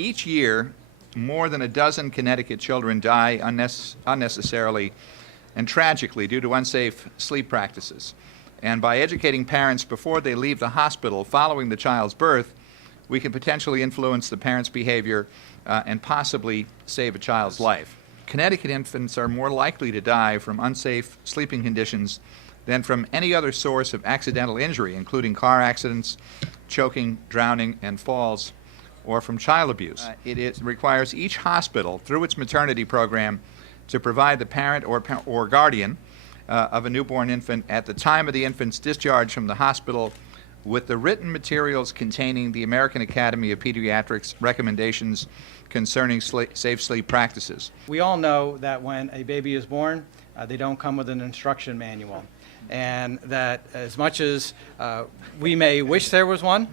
Each year, more than a dozen Connecticut children die unnecessarily and tragically due to unsafe sleep practices. And by educating parents before they leave the hospital following the child's birth, we can potentially influence the parent's behavior and possibly save a child's life. Connecticut infants are more likely to die from unsafe sleeping conditions than from any other source of accidental injury, including car accidents, choking, drowning, and falls, or from child abuse. It requires each hospital, through its maternity program, to provide the parent or guardian of a newborn infant at the time of the infant's discharge from the hospital with the written materials containing the American Academy of Pediatrics recommendations concerning safe sleep practices. We all know that when a baby is born, they don't come with an instruction manual. And that as much as we may wish there was one,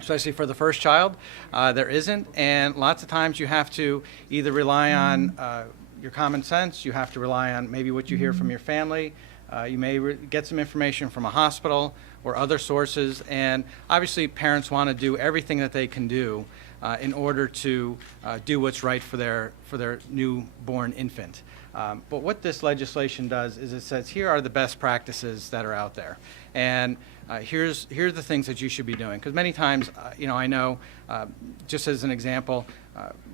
especially for the first child, there isn't. And lots of times you have to either rely on your common sense, you have to rely on maybe what you hear from your family, you may get some information from a hospital or other sources, and obviously parents want to do everything that they can do in order to do what's right for their newborn infant. But what this legislation does is it says here are the best practices that are out there, and here's the things that you should be doing. Because many times, I know, just as an example,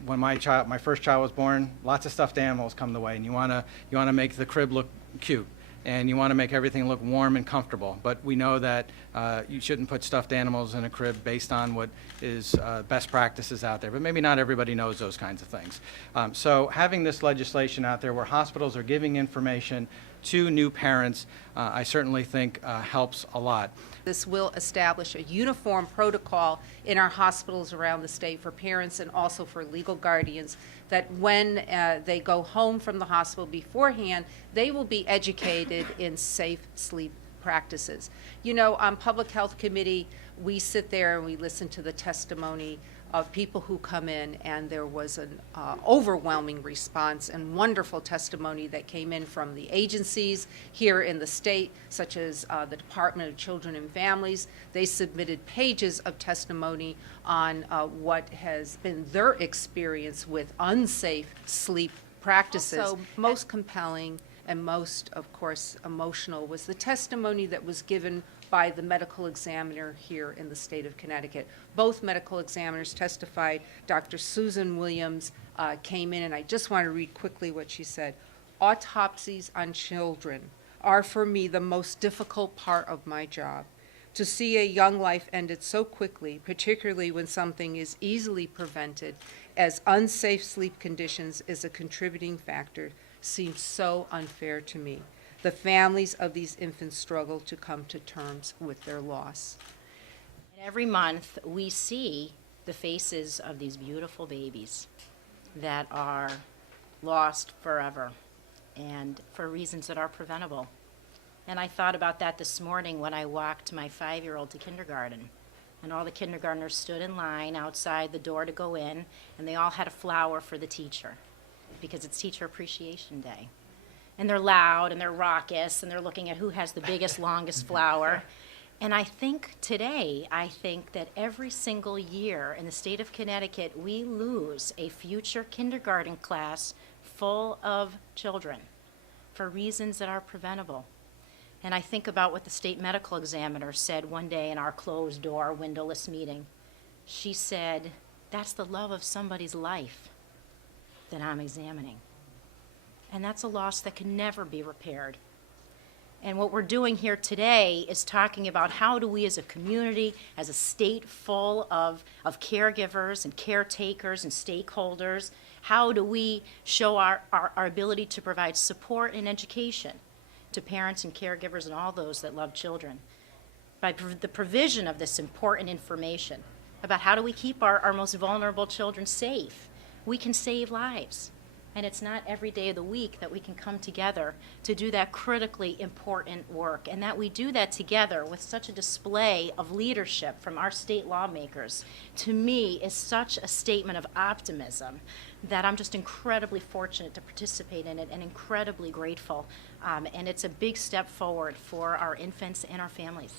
when my first child was born, lots of stuffed animals come the way, and you wanna make the crib look cute, and you want to make everything look warm and comfortable. But we know that you shouldn't put stuffed animals in a crib based on what is best practices out there. But maybe not everybody knows those kinds of things. So having this legislation out there where hospitals are giving information to new parents, I certainly think helps a lot. This will establish a uniform protocol in our hospitals around the state for parents and also for legal guardians, that when they go home from the hospital beforehand, they will be educated in safe sleep practices. On Public Health Committee, we sit there and we listen to the testimony of people who come in, and there was an overwhelming response and wonderful testimony that came in from the agencies here in the state, such as the Department of Children and Families. They submitted pages of testimony on what has been their experience with unsafe sleep practices. Also, most compelling and most, of course, emotional was the testimony that was given by the medical examiner here in the state of Connecticut. Both medical examiners testified. Dr. Susan Williams came in, and I just want to read quickly what she said. "Autopsies on children are for me the most difficult part of my job. To see a young life ended so quickly, particularly when something is easily prevented, as unsafe sleep conditions is a contributing factor, seems so unfair to me. The families of these infants struggle to come to terms with their loss." Every month we see the faces of these beautiful babies that are lost forever and for reasons that are preventable. And I thought about that this morning when I walked my 5-year-old to kindergarten. And all the kindergartners stood in line outside the door to go in, and they all had a flower for the teacher because it's Teacher Appreciation Day. And they're loud and they're raucous and they're looking at who has the biggest, longest flower. And I think that every single year in the state of Connecticut, we lose a future kindergarten class full of children for reasons that are preventable. And I think about what the state medical examiner said one day in our closed door, windowless meeting. She said, "That's the love of somebody's life that I'm examining." And that's a loss that can never be repaired. And what we're doing here today is talking about how do we as a community, as a state full of caregivers and caretakers and stakeholders, how do we show our ability to provide support and education to parents and caregivers and all those that love children by the provision of this important information about how do we keep our most vulnerable children safe. We can save lives. And it's not every day of the week that we can come together to do that critically important work, and that we do that together with such a display of leadership from our state lawmakers, to me is such a statement of optimism that I'm just incredibly fortunate to participate in it and incredibly grateful. And it's a big step forward for our infants and our families.